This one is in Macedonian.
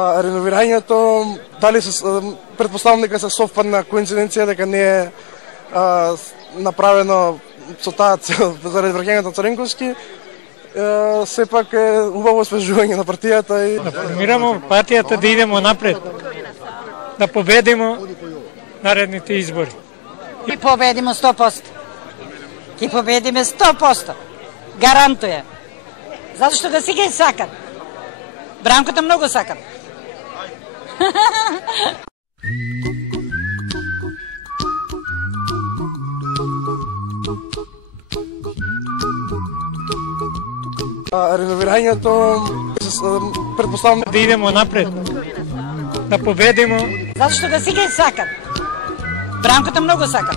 Реновирањето, дали предпоставам дека се совпадна коинциденција дека не е направено со таа цел заради враќањето на Цренковски, сепак е убаво освежување на партијата и да формираме партијата, да идемо напред, да победиме наредните избори. И победиме 100%. И победиме 100%. Гарантуjem. Zato što ga svi сакат. Бранко те многу сакат. Реновирањето, предпоставам да идемо напред, да победиме. Zato što ga svi сакат. Бранко те многу сакат.